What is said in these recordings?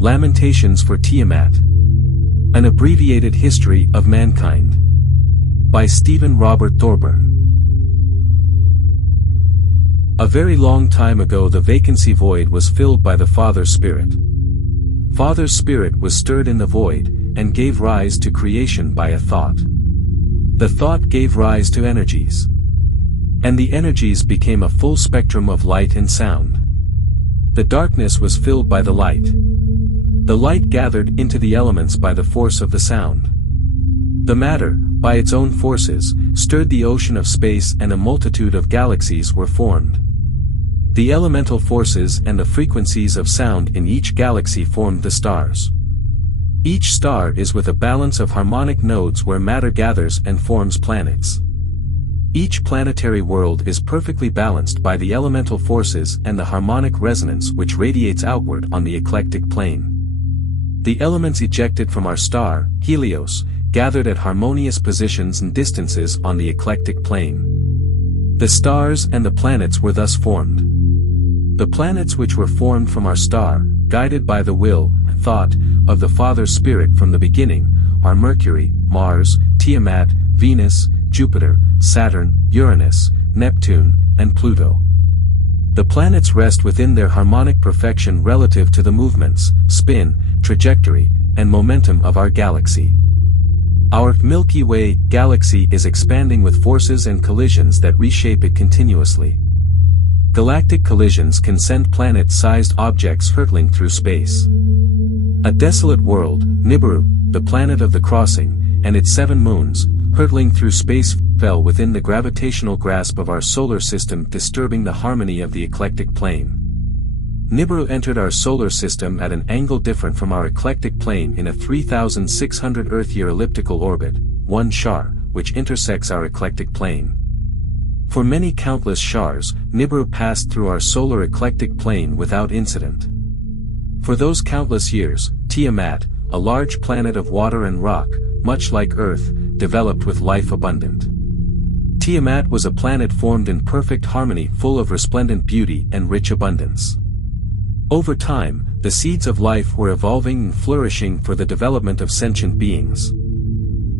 Lamentations for Tiamat. An Abbreviated History of Mankind. By Stephen Robert Thorburn. A very long time ago the vacancy void was filled by the Father's Spirit. Father's Spirit was stirred in the void, and gave rise to creation by a thought. The thought gave rise to energies. And the energies became a full spectrum of light and sound. The darkness was filled by the light. The light gathered into the elements by the force of the sound. The matter, by its own forces, stirred the ocean of space and a multitude of galaxies were formed. The elemental forces and the frequencies of sound in each galaxy formed the stars. Each star is with a balance of harmonic nodes where matter gathers and forms planets. Each planetary world is perfectly balanced by the elemental forces and the harmonic resonance which radiates outward on the eclectic plane. The elements ejected from our star, Helios, gathered at harmonious positions and distances on the eclectic plane. The stars and the planets were thus formed. The planets which were formed from our star, guided by the will, thought, of the Father's Spirit from the beginning, are Mercury, Mars, Tiamat, Venus, Jupiter, Saturn, Uranus, Neptune, and Pluto. The planets rest within their harmonic perfection relative to the movements, spin, trajectory, and momentum of our galaxy. Our Milky Way galaxy is expanding with forces and collisions that reshape it continuously. Galactic collisions can send planet-sized objects hurtling through space. A desolate world, Nibiru, the planet of the crossing, and its 7 moons, hurtling through space fell within the gravitational grasp of our solar system, disturbing the harmony of the eclectic plane. Nibiru entered our solar system at an angle different from our eclectic plane in a 3,600 Earth-year elliptical orbit, 1 shar, which intersects our eclectic plane. For many countless shars, Nibiru passed through our solar eclectic plane without incident. For those countless years, Tiamat, a large planet of water and rock, much like Earth, developed with life abundant. Tiamat was a planet formed in perfect harmony, full of resplendent beauty and rich abundance. Over time, the seeds of life were evolving and flourishing for the development of sentient beings.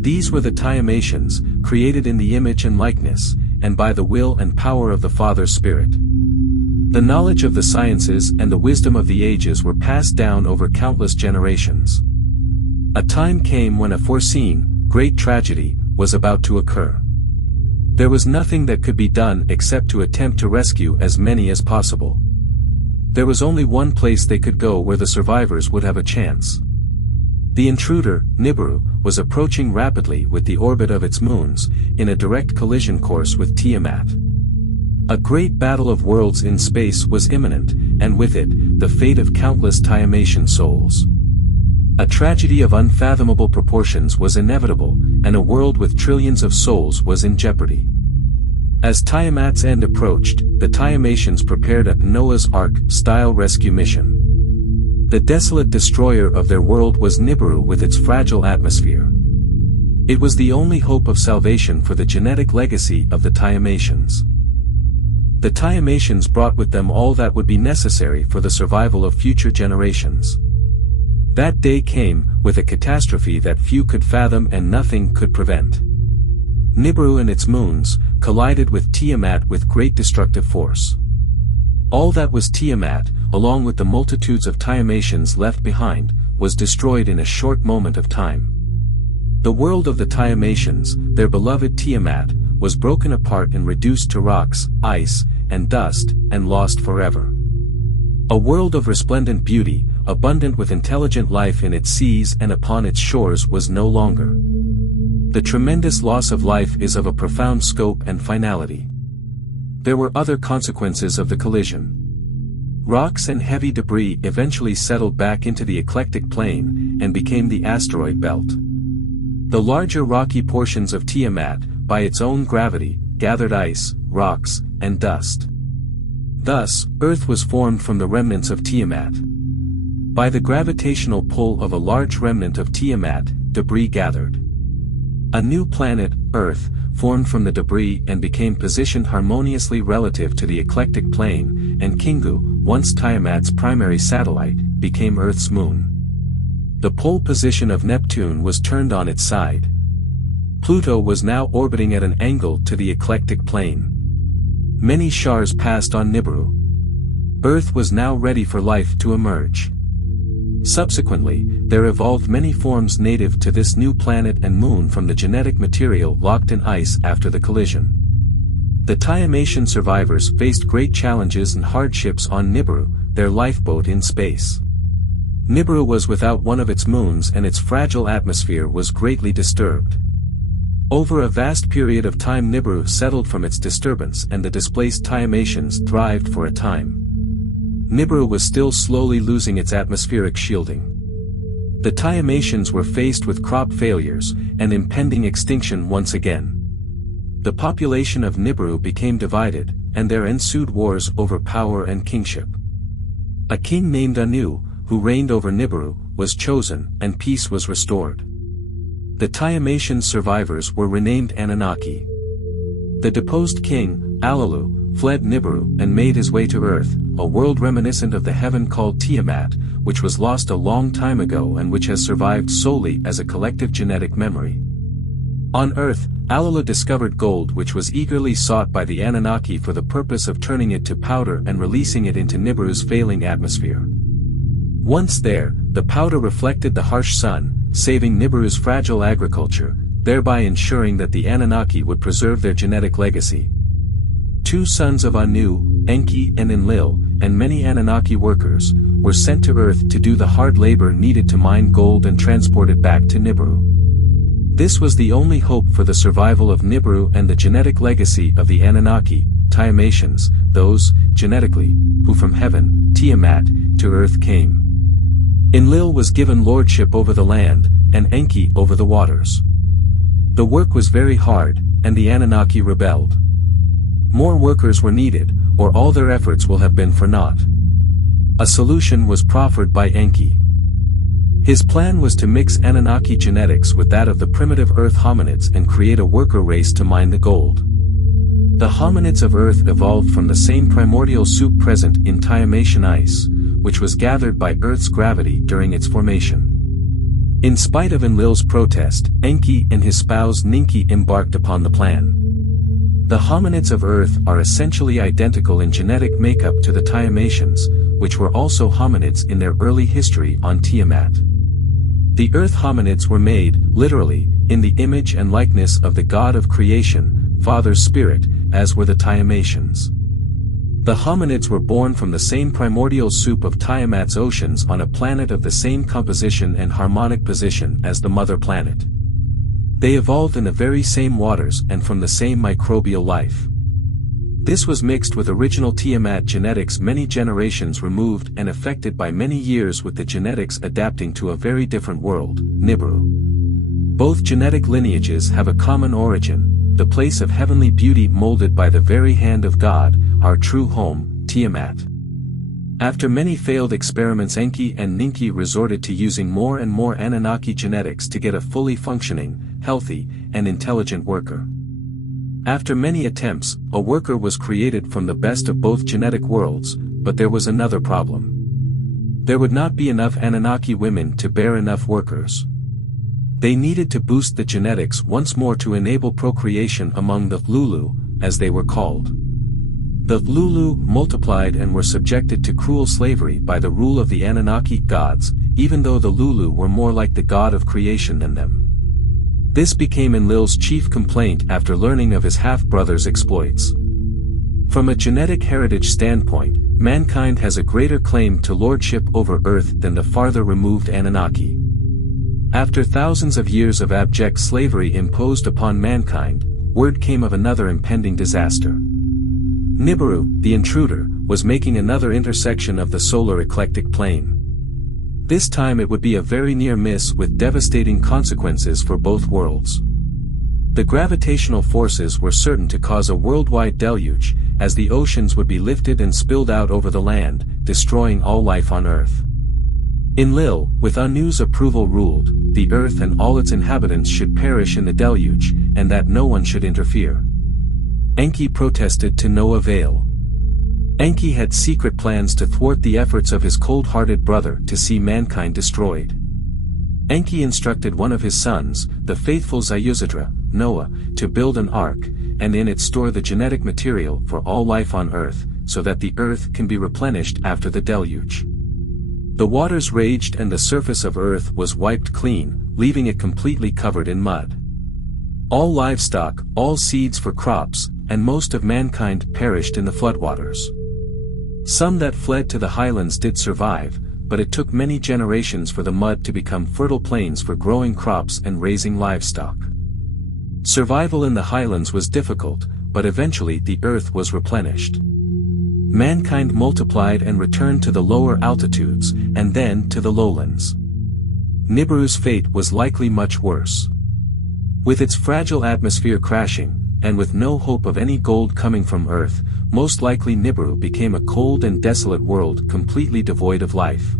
These were the Tiamatians, created in the image and likeness, and by the will and power of the Father's Spirit. The knowledge of the sciences and the wisdom of the ages were passed down over countless generations. A time came when a foreseen, great tragedy, was about to occur. There was nothing that could be done except to attempt to rescue as many as possible. There was only one place they could go where the survivors would have a chance. The intruder, Nibiru, was approaching rapidly with the orbit of its moons, in a direct collision course with Tiamat. A great battle of worlds in space was imminent, and with it, the fate of countless Tiamatian souls. A tragedy of unfathomable proportions was inevitable, and a world with trillions of souls was in jeopardy. As Tiamat's end approached, the Tiamatians prepared a Noah's Ark-style rescue mission. The desolate destroyer of their world was Nibiru with its fragile atmosphere. It was the only hope of salvation for the genetic legacy of the Tiamatians. The Tiamatians brought with them all that would be necessary for the survival of future generations. That day came, with a catastrophe that few could fathom and nothing could prevent. Nibiru and its moons collided with Tiamat with great destructive force. All that was Tiamat, along with the multitudes of Tiamatians left behind, was destroyed in a short moment of time. The world of the Tiamatians, their beloved Tiamat, was broken apart and reduced to rocks, ice, and dust, and lost forever. A world of resplendent beauty, abundant with intelligent life in its seas and upon its shores, was no longer. The tremendous loss of life is of a profound scope and finality. There were other consequences of the collision. Rocks and heavy debris eventually settled back into the eclectic plane, and became the asteroid belt. The larger rocky portions of Tiamat, by its own gravity, gathered ice, rocks, and dust. Thus, Earth was formed from the remnants of Tiamat. By the gravitational pull of a large remnant of Tiamat, debris gathered. A new planet, Earth, formed from the debris and became positioned harmoniously relative to the eclectic plane, and Kingu, once Tiamat's primary satellite, became Earth's moon. The pole position of Neptune was turned on its side. Pluto was now orbiting at an angle to the ecliptic plane. Many stars passed on Nibiru. Earth was now ready for life to emerge. Subsequently, there evolved many forms native to this new planet and moon from the genetic material locked in ice after the collision. The Tiamatian survivors faced great challenges and hardships on Nibiru, their lifeboat in space. Nibiru was without one of its moons and its fragile atmosphere was greatly disturbed. Over a vast period of time Nibiru settled from its disturbance and the displaced Tiamatians thrived for a time. Nibiru was still slowly losing its atmospheric shielding. The Tiamatians were faced with crop failures and impending extinction once again. The population of Nibiru became divided, and there ensued wars over power and kingship. A king named Anu, who reigned over Nibiru, was chosen, and peace was restored. The Tiamatian survivors were renamed Anunnaki. The deposed king, Alalu, fled Nibiru and made his way to Earth, a world reminiscent of the heaven called Tiamat, which was lost a long time ago and which has survived solely as a collective genetic memory. On Earth, Alalu discovered gold which was eagerly sought by the Anunnaki for the purpose of turning it to powder and releasing it into Nibiru's failing atmosphere. Once there, the powder reflected the harsh sun, saving Nibiru's fragile agriculture, thereby ensuring that the Anunnaki would preserve their genetic legacy. Two sons of Anu, Enki and Enlil, and many Anunnaki workers, were sent to Earth to do the hard labor needed to mine gold and transport it back to Nibiru. This was the only hope for the survival of Nibiru and the genetic legacy of the Anunnaki, Tiamatians, those, genetically, who from heaven, Tiamat, to Earth came. Enlil was given lordship over the land, and Enki over the waters. The work was very hard, and the Anunnaki rebelled. More workers were needed, or all their efforts will have been for naught. A solution was proffered by Enki. His plan was to mix Anunnaki genetics with that of the primitive Earth hominids and create a worker race to mine the gold. The hominids of Earth evolved from the same primordial soup present in Tiamatian ice, which was gathered by Earth's gravity during its formation. In spite of Enlil's protest, Enki and his spouse Ninki embarked upon the plan. The hominids of Earth are essentially identical in genetic makeup to the Tiamatians, which were also hominids in their early history on Tiamat. The Earth hominids were made, literally, in the image and likeness of the God of creation, Father Spirit, as were the Tiamatians. The hominids were born from the same primordial soup of Tiamat's oceans on a planet of the same composition and harmonic position as the mother planet. They evolved in the very same waters and from the same microbial life. This was mixed with original Tiamat genetics many generations removed and affected by many years with the genetics adapting to a very different world, Nibiru. Both genetic lineages have a common origin, the place of heavenly beauty molded by the very hand of God, our true home, Tiamat. After many failed experiments Enki and Ninki resorted to using more and more Anunnaki genetics to get a fully functioning, healthy, and intelligent worker. After many attempts, a worker was created from the best of both genetic worlds, but there was another problem. There would not be enough Anunnaki women to bear enough workers. They needed to boost the genetics once more to enable procreation among the Lulu, as they were called. The Lulu multiplied and were subjected to cruel slavery by the rule of the Anunnaki gods, even though the Lulu were more like the god of creation than them. This became Enlil's chief complaint after learning of his half-brother's exploits. From a genetic heritage standpoint, mankind has a greater claim to lordship over Earth than the farther removed Anunnaki. After thousands of years of abject slavery imposed upon mankind, word came of another impending disaster. Nibiru, the intruder, was making another intersection of the solar eclectic plane. This time it would be a very near miss with devastating consequences for both worlds. The gravitational forces were certain to cause a worldwide deluge, as the oceans would be lifted and spilled out over the land, destroying all life on Earth. Enlil, with Anu's approval ruled, the Earth and all its inhabitants should perish in the deluge, and that no one should interfere. Enki protested to no avail. Enki had secret plans to thwart the efforts of his cold-hearted brother to see mankind destroyed. Enki instructed one of his sons, the faithful Zayuzadra, Noah, to build an ark, and in it store the genetic material for all life on earth, so that the earth can be replenished after the deluge. The waters raged and the surface of earth was wiped clean, leaving it completely covered in mud. All livestock, all seeds for crops, and most of mankind perished in the floodwaters. Some that fled to the highlands did survive, but it took many generations for the mud to become fertile plains for growing crops and raising livestock. Survival in the highlands was difficult, but eventually the earth was replenished. Mankind multiplied and returned to the lower altitudes, and then to the lowlands. Nibiru's fate was likely much worse. With its fragile atmosphere crashing, and with no hope of any gold coming from Earth, most likely Nibiru became a cold and desolate world completely devoid of life.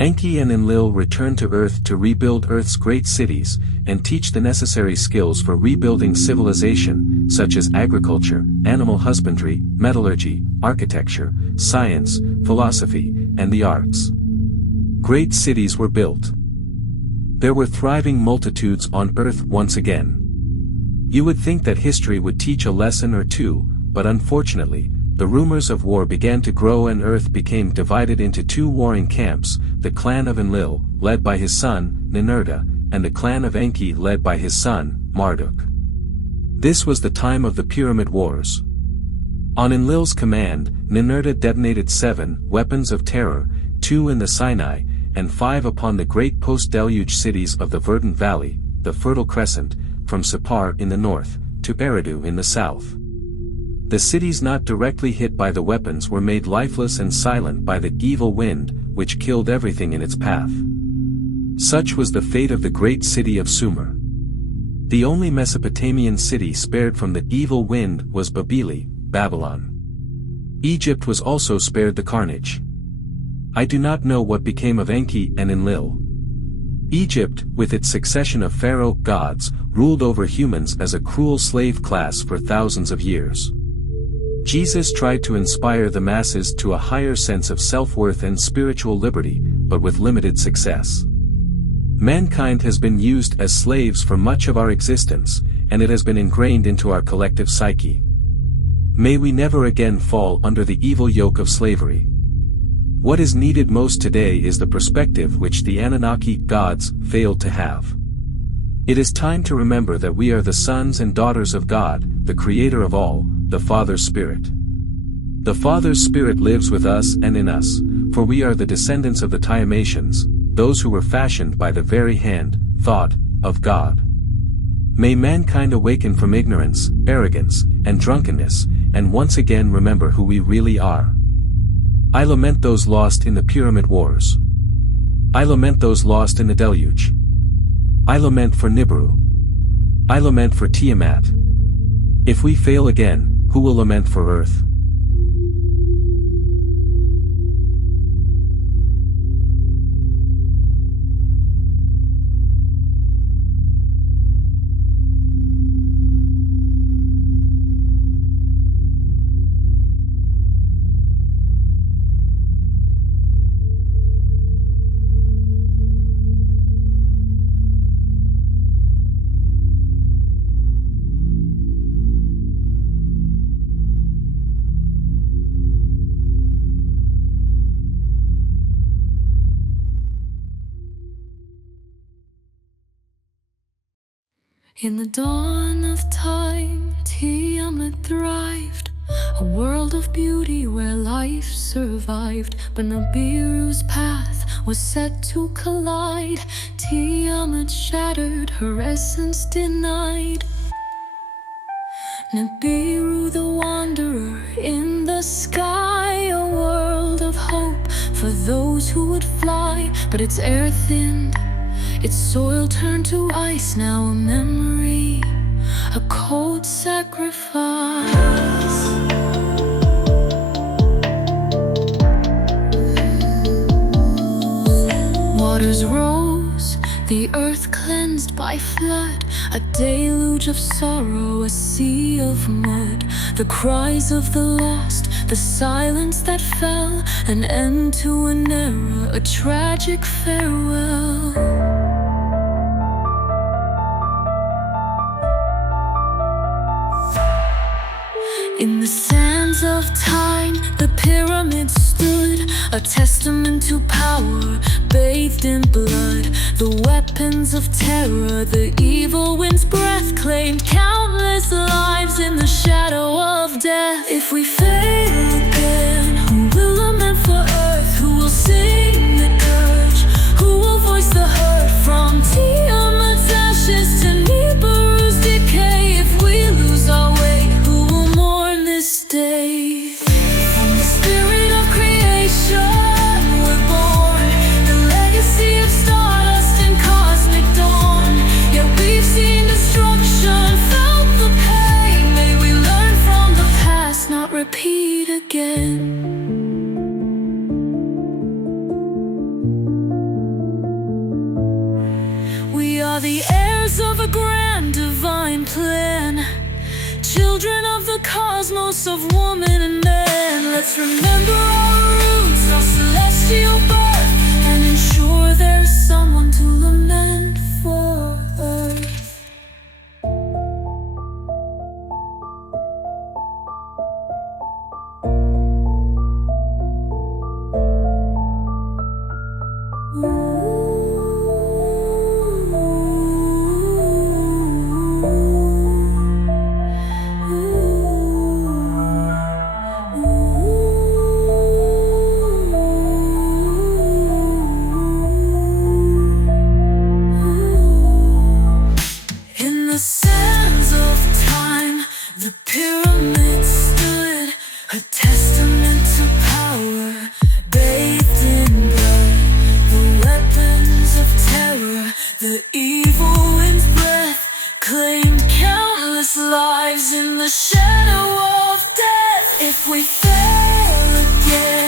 Enki and Enlil returned to Earth to rebuild Earth's great cities, and teach the necessary skills for rebuilding civilization, such as agriculture, animal husbandry, metallurgy, architecture, science, philosophy, and the arts. Great cities were built. There were thriving multitudes on Earth once again. You would think that history would teach a lesson or two, but unfortunately, the rumors of war began to grow and Earth became divided into two warring camps, the clan of Enlil, led by his son, Ninurta, and the clan of Enki led by his son, Marduk. This was the time of the Pyramid Wars. On Enlil's command, Ninurta detonated 7 weapons of terror, 2 in the Sinai, and 5 upon the great post-deluge cities of the Verdant Valley, the Fertile Crescent, from Sippar in the north, to Eridu in the south. The cities not directly hit by the weapons were made lifeless and silent by the evil wind, which killed everything in its path. Such was the fate of the great city of Sumer. The only Mesopotamian city spared from the evil wind was Babili, Babylon. Egypt was also spared the carnage. I do not know what became of Enki and Enlil. Egypt, with its succession of pharaoh gods, ruled over humans as a cruel slave class for thousands of years. Jesus tried to inspire the masses to a higher sense of self-worth and spiritual liberty, but with limited success. Mankind has been used as slaves for much of our existence, and it has been ingrained into our collective psyche. May we never again fall under the evil yoke of slavery. What is needed most today is the perspective which the Anunnaki gods failed to have. It is time to remember that we are the sons and daughters of God, the Creator of all, the Father's Spirit. The Father's Spirit lives with us and in us, for we are the descendants of the Tiamatians, those who were fashioned by the very hand, thought, of God. May mankind awaken from ignorance, arrogance, and drunkenness, and once again remember who we really are. I lament those lost in the Pyramid Wars. I lament those lost in the deluge. I lament for Nibiru. I lament for Tiamat. If we fail again, who will lament for Earth? In the dawn of time, Tiamat thrived, a world of beauty where life survived. But Nibiru's path was set to collide. Tiamat shattered, her essence denied. Nibiru the wanderer in the sky, a world of hope for those who would fly. But its air thinned, its soil turned to ice, now a memory, a cold sacrifice. Waters rose, the earth cleansed by flood, a deluge of sorrow, a sea of mud. the cries of the lost, the silence that fell, an end to an era, a tragic farewell. In the sands of time, the pyramids stood, a testament to power, bathed in blood. The weapons of terror, the evil wind's breath, claimed countless lives in the shadow of death. If we fail again, who will lament for earth? Who will sing the dirge? Who will voice the hurt? From Tiamat's ashes to Nibiru's decay, if we lose our way, who will mourn this day? From the spirit of creation we're born, the legacy of stardust and cosmic dawn. Yet we've seen destruction, felt the pain. May we learn from the past, not repeat again. We are the heirs of a grand divine plan, children of the cosmos, of woman and man. Let's remember our roots, our celestial birth, and ensure there's someone to lament for earth. In the sands of time, the pyramids stood, a testament to power, bathed in blood. The weapons of terror, the evil wind's breath, claimed countless lives in the shadow of death. If we fail again,